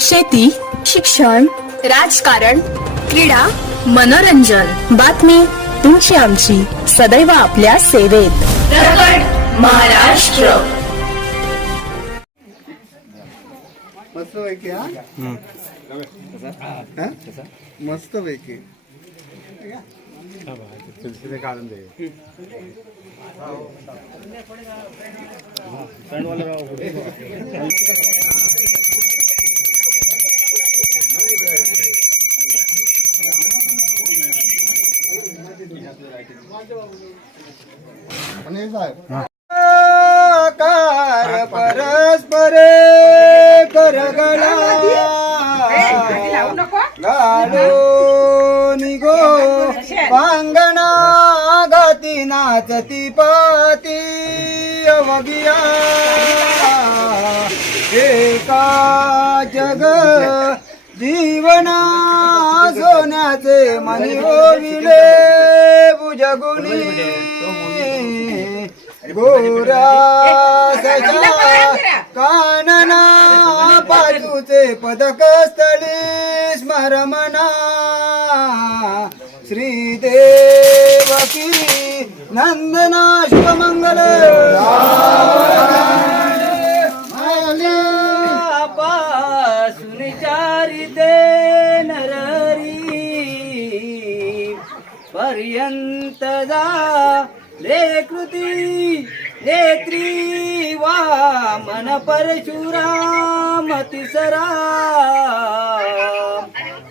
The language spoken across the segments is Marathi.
शेती शिक्षण राजकारण क्रीडा मनोरंजन. बातमी तुमची आमची. सदैव आपल्या सेवेत. महाराष्ट्र. मस्त पैकी हा? हा? मस्त पैकी. कार परस्परे करगला. गाडो निगो पांगणा गाती नाचती पाती अवगिया. एका जग जीवना सोन्याचे मनी ओविले बुजगुनी। गोरा कानना बाजूचे पदक स्थळी स्मरमना। श्रीदेवकी नंदना पर्यंत जा लेकृती नेत्री वामन परशुराम तिसरा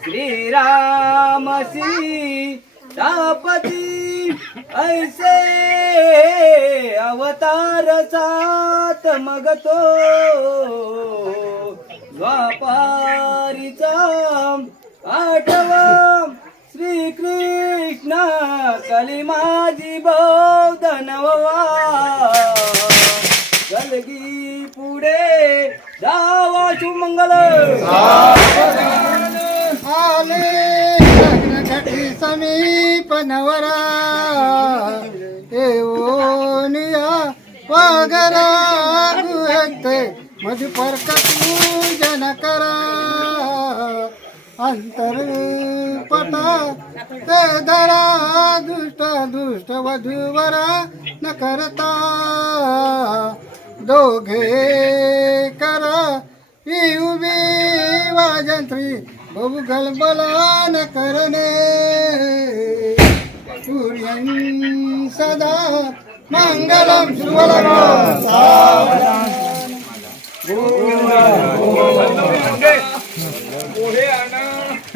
श्रीराम सीतापती ऐसे अवतार सात मगतो कलिमाजी बौद्ध धनवा गलगी पुढे जावा शुमंगल आले लग्नघटी समीप नवरा. एवोनिया वगरा गुहते मधुपर्क पूजन करा. अंतरपटा ते धरा. दुष्ट दुष्ट वधूवर न करता दोघे करा. उभी वाजंत्री बहु गलबला न करणे. सूर्यं सदा मंगलम शुभलम